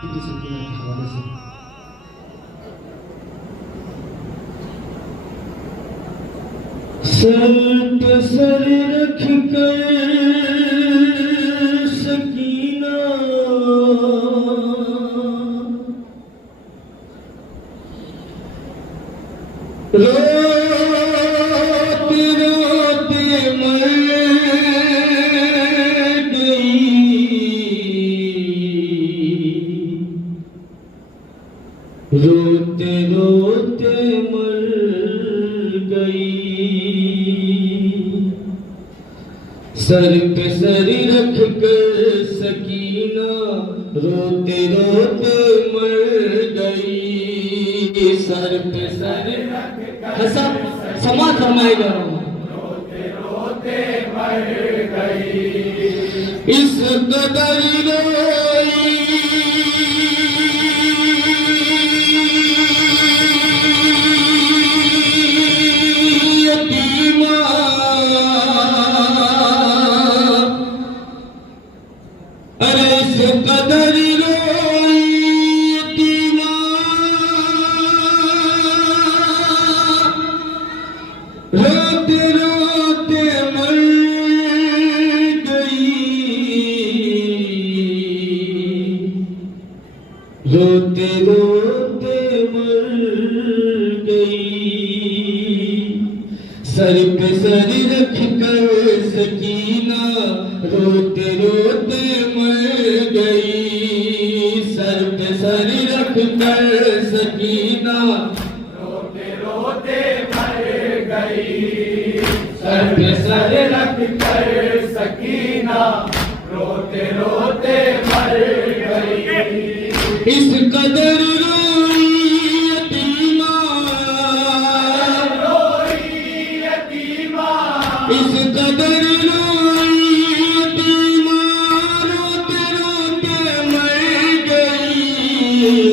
TT Sakina के हवाले से। सर पे सर रख कर सकीना रोते रोते मर रोते रोते मर गई। सर पे सर रख कर सकीना रोते रोते मर गई। सर पे सर रख कर समा फरमाएगा रोते रोते मर गई। इस कदर रोई कदर रोते रोते मर गई। रोते रोते मर गई। सर पे सर रख कर सकीना रोते रोते मर गई। सर पे सर रख कर सकीना रोते रोते मर गई। सर पे सर रख कर सकीना रोते रोते मर गई। इस कदर रोई यतीमा इस कदर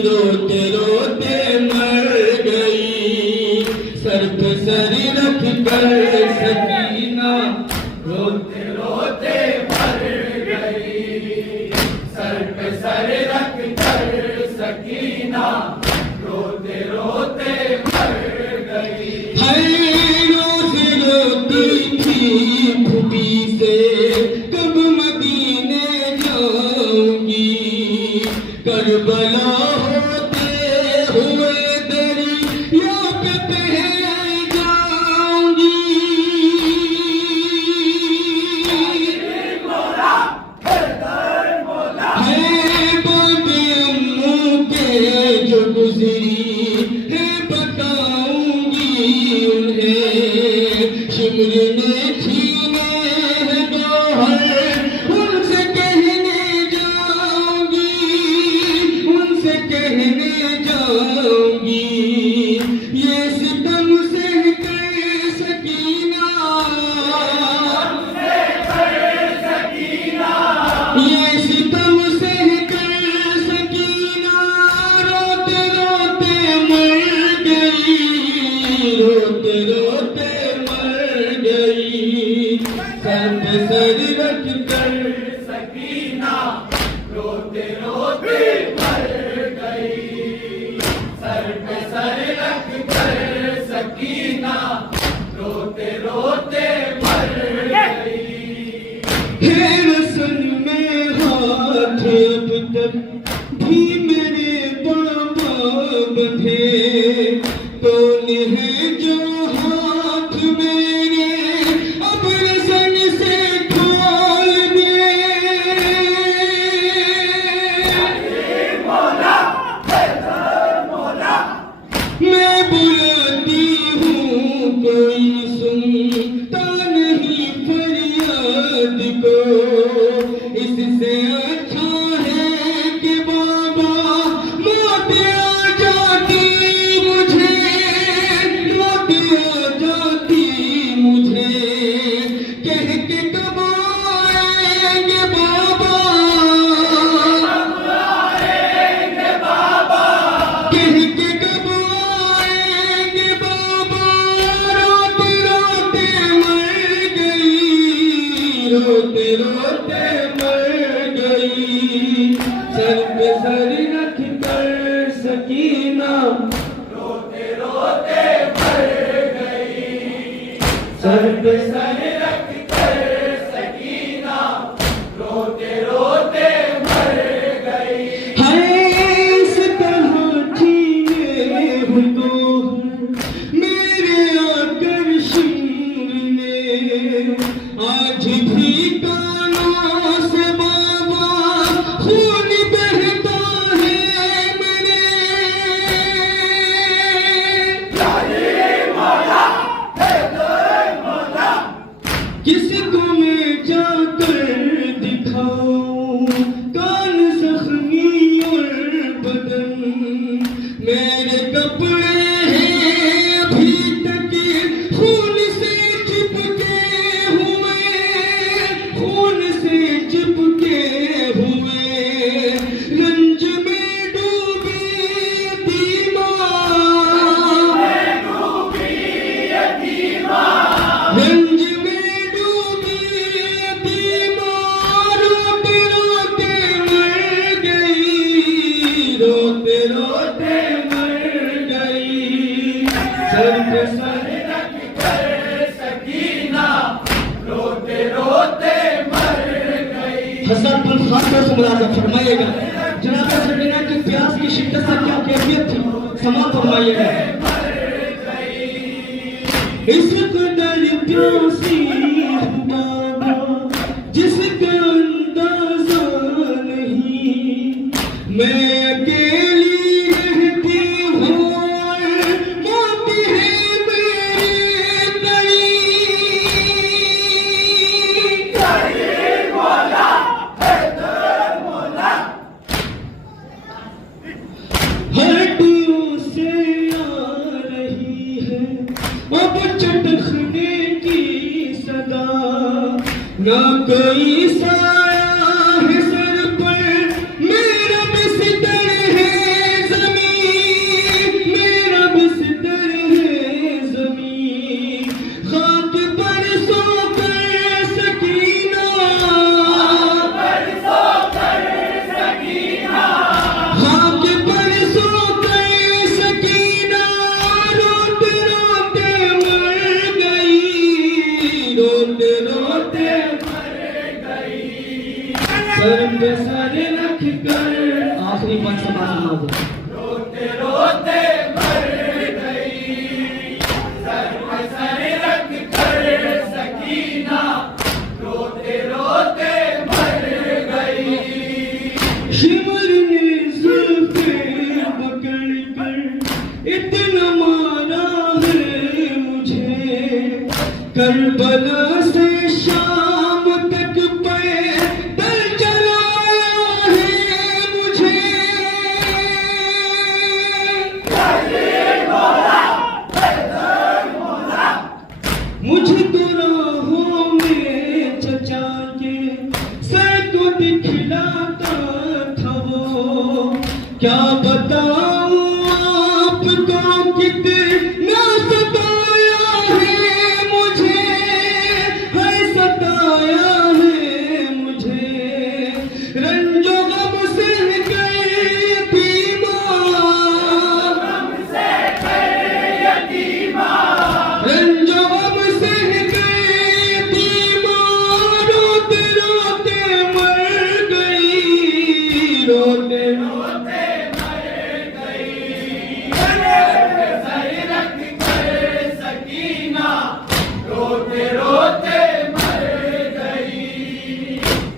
रोते रोते मर गई। सर पे सर रख कर सकीना रोते रोते मर गई। सर पे सर रख कर सकीना रोते रोते मर गई। हर रोज रोती थी खुदी से कब मदीने जाऊंगी। करबला शिमर में छीने हैं गौहर उनसे कहने जाऊंगी। उनसे कहने जाऊंगी ये सितम से कर सकीना ये सितम से कर सकीना रोते रोते मर गई। रोते रोते सर पे सर रख कर सकीना रोते रोते मर गई। सर पे सर रख कर सकीना रोते रोते मर गई। हे रसन में हाथ अब तक भी मेरे बाबा बंधे कौन है जो हाथ मेरे अब रसन से खोल दे। मैं बुलाती हूँ कोई सुनता नहीं फरियाद को। इससे अच्छा है कि बाबा मौत आ जाती मुझे। मौत आ जाती मुझे कह के कब आएंगे बाबा। कह के कब आएंगे बाबा। रोते रोते मर गई। रोते रोते मर गई। सर पे सर हज़रत अल खान से मुलाजा फरमाइएगा। जनाब सकीना की प्यास की शिद्दत से क्या कैफियत थी, समा फरमाइएगा। इस कदर प्यासी बाबा जिसका अंदाजा नहीं, मैं अकेली रहती हूँ, मौत है मेरे हड्डियों से आ रही है अब चटखने की सदा, ना कोई साया है सर पर, मेरा बिस्तर है ज़मीन, मेरा बिस्तर है ज़मीन, खाक पर सोकर सकीना, खाक पर सोकर सकीना, रोते रोते मर गई, रोते रोते सर पे सर रख कर आखिरी पंच समा सुना दो। रोते रोते मर गई, सर पे सर रख कर सकीना, रोते रोते मर गई। शिमर ने जुल्फे पकड़ कर इतना मारा है मुझे, करबला से शाम तक पैदल चलाया है मुझे, मुझे तो राहों में चचा के सर को दिखलाता था वो, क्या बताऊं आपको कितना सताया है मुझे, है सताया है मुझे, रंजो गम सह कर यतीमा, रंजो गम सह कर यतीमा, रोते रोते मर गई, रोते रोते मर गई, सर पे सर रख कर सकीना, रोते रोते मर गई,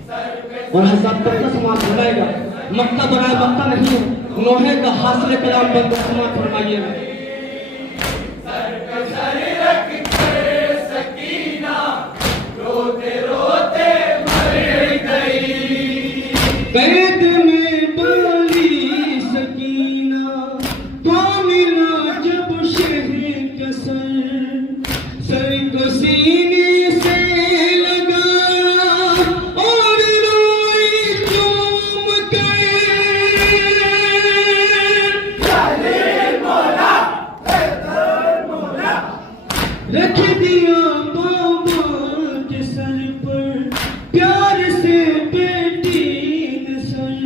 सर पे और हज़रत तक समाज फरमाएगा। मक्का बनाए मक्का नहीं, नोहे का हासिल कलाम बंद समाज फरमाइएगा। सर पे सर रख कर सकीना, रोते रोते मर गई। कैद में बाली सकीना तो मिला जब शहर का सर को सीने से लगाया और रोई चूम कर, रख दिया बाबा के सर पर प्यार से बेटी ने सर,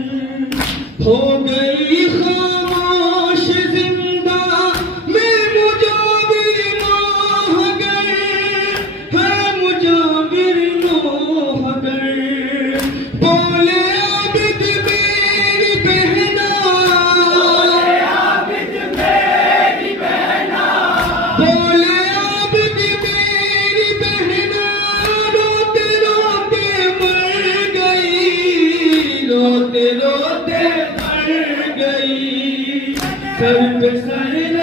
हो गई खामोश जिंदा मैं मुजाविर नौहगर, है मुजाविर नौहगर, बोले आबिद मेरी बहना, बोले आबिद मेरी बहना, रोते रोते मर गई, रोते रोते मर गई, सर पे सर